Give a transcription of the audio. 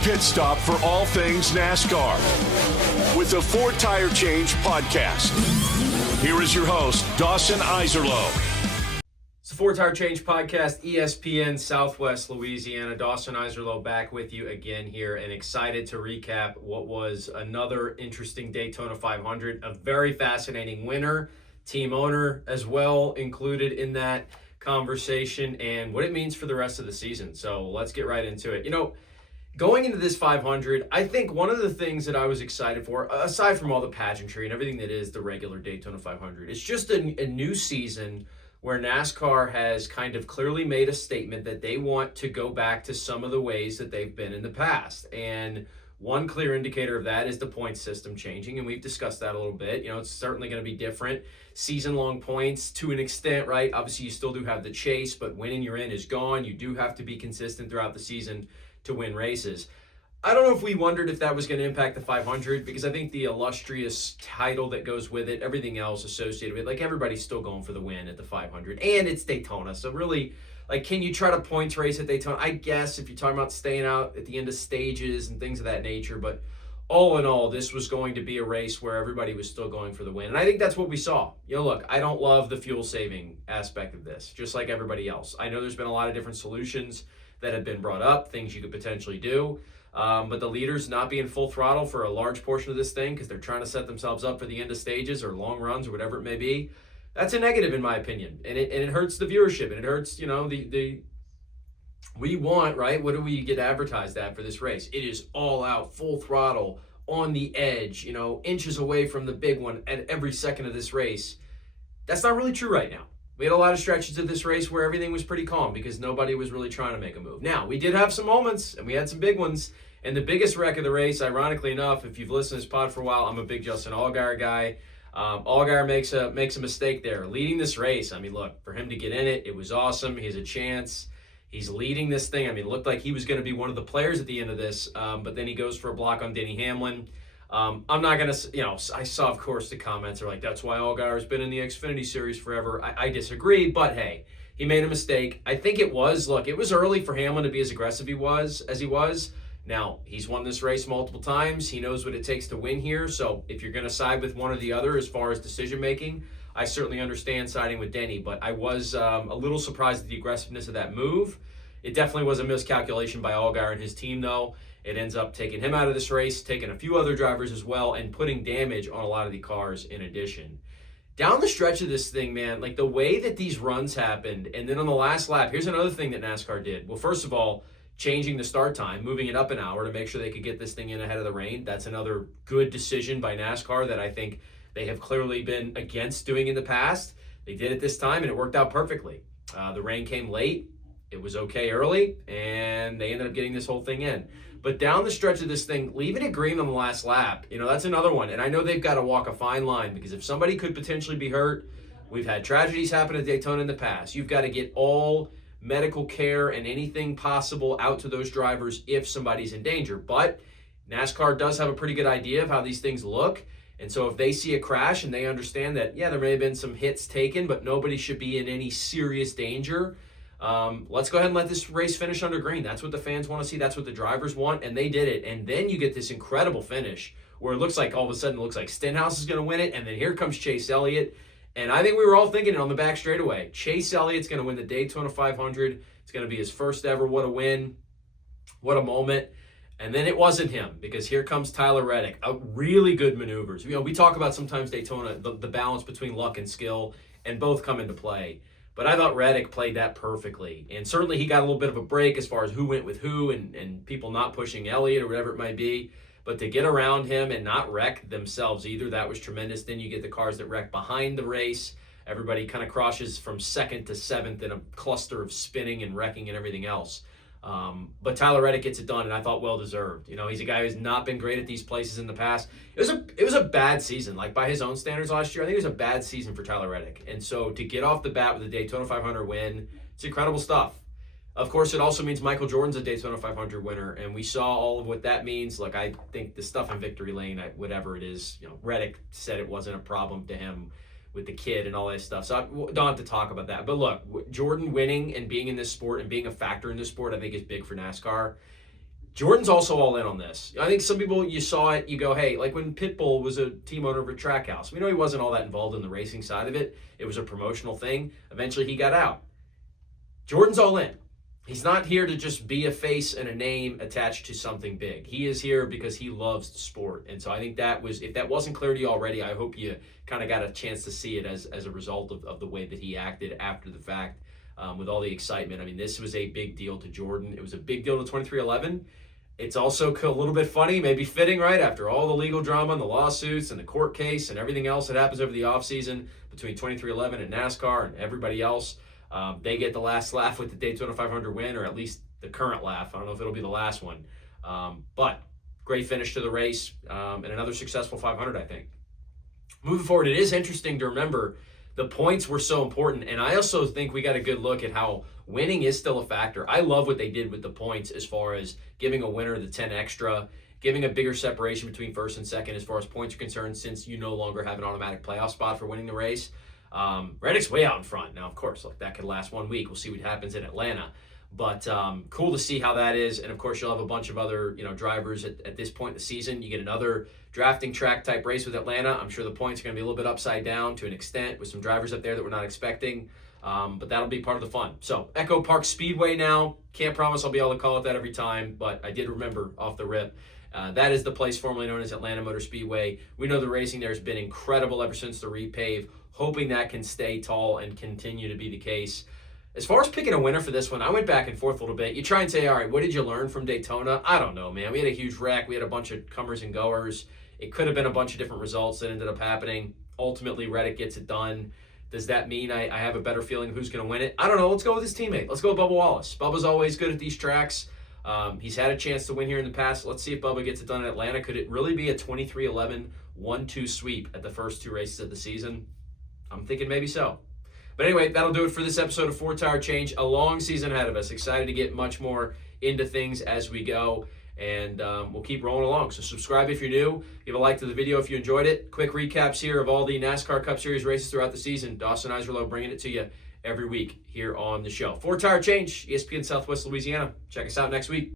pit stop for all things NASCAR with the Four Tire Change podcast. Here is your host, Dawson Iserlo. It's the Four Tire Change podcast, ESPN Southwest Louisiana. Dawson Iserlo back with you again here and excited to recap what was another interesting Daytona 500. A very fascinating winner, team owner as well included in that conversation, and what it means for the rest of the season. So let's get right into it. Going into this 500, I think one of the things that I was excited for, aside from all the pageantry and everything that is the regular Daytona 500, it's just a new season where NASCAR has kind of clearly made a statement that they want to go back to some of the ways that they've been in the past. And one clear indicator of that is the point system changing, and we've discussed that a little bit. It's certainly going to be different. Season-long points to an extent, right? Obviously, you still do have the chase, but winning you're in is gone. You do have to be consistent throughout the season to win races. I don't know if we wondered if that was going to impact the 500, because I think the illustrious title that goes with it, everything else associated with it, like everybody's still going for the win at the 500, and it's Daytona. So really, can you try to points race at Daytona? I guess if you're talking about staying out at the end of stages and things of that nature, but all in all, this was going to be a race where everybody was still going for the win. And I think that's what we saw. Look, I don't love the fuel saving aspect of this, just like everybody else. I know there's been a lot of different solutions that have been brought up, things you could potentially do. But the leaders not being full throttle for a large portion of this thing because they're trying to set themselves up for the end of stages or long runs or whatever it may be, that's a negative in my opinion. And it hurts the viewership, and it hurts, we want, right? What do we get advertised at for this race? It is all out, full throttle, on the edge, inches away from the big one at every second of this race. That's not really true right now. We had a lot of stretches of this race where everything was pretty calm because nobody was really trying to make a move. Now, we did have some moments, and we had some big ones. And the biggest wreck of the race, ironically enough, if you've listened to this pod for a while, I'm a big Justin Allgaier guy. Allgaier makes a mistake there. Leading this race, look, for him to get in it, it was awesome. He has a chance. He's leading this thing. It looked like he was going to be one of the players at the end of this, but then he goes for a block on Denny Hamlin. I'm not going to, I saw, of course, the comments are like, that's why Allgaier's been in the Xfinity Series forever. I disagree, but hey, he made a mistake. I think it was early for Hamlin to be as aggressive as he was. Now, he's won this race multiple times. He knows what it takes to win here. So if you're going to side with one or the other as far as decision-making, I certainly understand siding with Denny, but I was a little surprised at the aggressiveness of that move. It definitely was a miscalculation by Allgaier and his team, though. It ends up taking him out of this race, taking a few other drivers as well, and putting damage on a lot of the cars in addition. Down the stretch of this thing, man, the way that these runs happened, and then on the last lap, here's another thing that NASCAR did. Well, first of all, changing the start time, moving it up an hour to make sure they could get this thing in ahead of the rain. That's another good decision by NASCAR that I think they have clearly been against doing in the past. They did it this time, and it worked out perfectly. The rain came late. It was okay early, and they ended up getting this whole thing in. But down the stretch of this thing, leaving it green on the last lap, that's another one. And I know they've got to walk a fine line because if somebody could potentially be hurt, we've had tragedies happen at Daytona in the past. You've got to get all medical care and anything possible out to those drivers if somebody's in danger. But NASCAR does have a pretty good idea of how these things look. And so if they see a crash and they understand that, yeah, there may have been some hits taken, but nobody should be in any serious danger, let's go ahead and let this race finish under green. That's what the fans want to see. That's what the drivers want, and they did it. And then you get this incredible finish where it looks like all of a sudden it looks like Stenhouse is going to win it, and then here comes Chase Elliott. And I think we were all thinking it on the back straightaway. Chase Elliott's going to win the Daytona 500. It's going to be his first ever. What a win. What a moment. And then it wasn't him, because here comes Tyler Reddick. Really good maneuvers. We talk about sometimes Daytona, the balance between luck and skill, and both come into play. But I thought Reddick played that perfectly. And certainly he got a little bit of a break as far as who went with who and people not pushing Elliott or whatever it might be. But to get around him and not wreck themselves either, that was tremendous. Then you get the cars that wreck behind the race. Everybody kind of crosses from second to seventh in a cluster of spinning and wrecking and everything else. But Tyler Reddick gets it done, and I thought well-deserved. He's a guy who's not been great at these places in the past. It was a bad season. By his own standards last year, I think it was a bad season for Tyler Reddick. And so to get off the bat with a Daytona 500 win, it's incredible stuff. Of course, it also means Michael Jordan's a Daytona 500 winner, and we saw all of what that means. I think the stuff in victory lane, whatever it is, Reddick said it wasn't a problem to him with the kid and all that stuff. So I don't have to talk about that. But look, Jordan winning and being in this sport and being a factor in this sport, I think is big for NASCAR. Jordan's also all in on this. I think some people, you saw it, you go, hey, like when Pitbull was a team owner of a track house. We know he wasn't all that involved in the racing side of it. It was a promotional thing. Eventually he got out. Jordan's all in. He's not here to just be a face and a name attached to something big. He is here because he loves the sport. And so I think that was, if that wasn't clear to you already, I hope you kind of got a chance to see it as a result of the way that he acted after the fact, with all the excitement. I mean, this was a big deal to Jordan. It was a big deal to 2311. It's also a little bit funny, maybe fitting, right, after all the legal drama and the lawsuits and the court case and everything else that happens over the offseason between 2311 and NASCAR and everybody else. They get the last laugh with the Daytona 500 win, or at least the current laugh. I don't know if it'll be the last one. But great finish to the race, and another successful 500, I think. Moving forward, it is interesting to remember the points were so important, and I also think we got a good look at how winning is still a factor. I love what they did with the points as far as giving a winner the 10 extra, giving a bigger separation between first and second as far as points are concerned, since you no longer have an automatic playoff spot for winning the race. Reddick's way out in front. Now, of course, look, that could last 1 week. We'll see what happens in Atlanta. But cool to see how that is. And, of course, you'll have a bunch of other drivers at this point in the season. You get another drafting track type race with Atlanta. I'm sure the points are going to be a little bit upside down to an extent with some drivers up there that we're not expecting. But that'll be part of the fun. So, EchoPark Speedway now. Can't promise I'll be able to call it that every time, but I did remember off the rip. That is the place formerly known as Atlanta Motor Speedway. We know the racing there has been incredible ever since the repave. Hoping that can stay tall and continue to be the case. As far as picking a winner for this one, I went back and forth a little bit. You try and say, all right, what did you learn from Daytona? I don't know, man. We had a huge wreck. We had a bunch of comers and goers. It could have been a bunch of different results that ended up happening. Ultimately, Reddick gets it done. Does that mean I have a better feeling of who's going to win it? I don't know. Let's go with his teammate. Let's go with Bubba Wallace. Bubba's always good at these tracks. He's had a chance to win here in the past. Let's see if Bubba gets it done in Atlanta. Could it really be a 23-11 1-2 sweep at the first two races of the season? I'm thinking maybe so. But anyway, that'll do it for this episode of Four Tire Change. A long season ahead of us. Excited to get much more into things as we go. And we'll keep rolling along. So subscribe if you're new. Give a like to the video if you enjoyed it. Quick recaps here of all the NASCAR Cup Series races throughout the season. Dawson Iserlow bringing it to you every week here on the show. Four Tire Change, ESPN Southwest Louisiana. Check us out next week.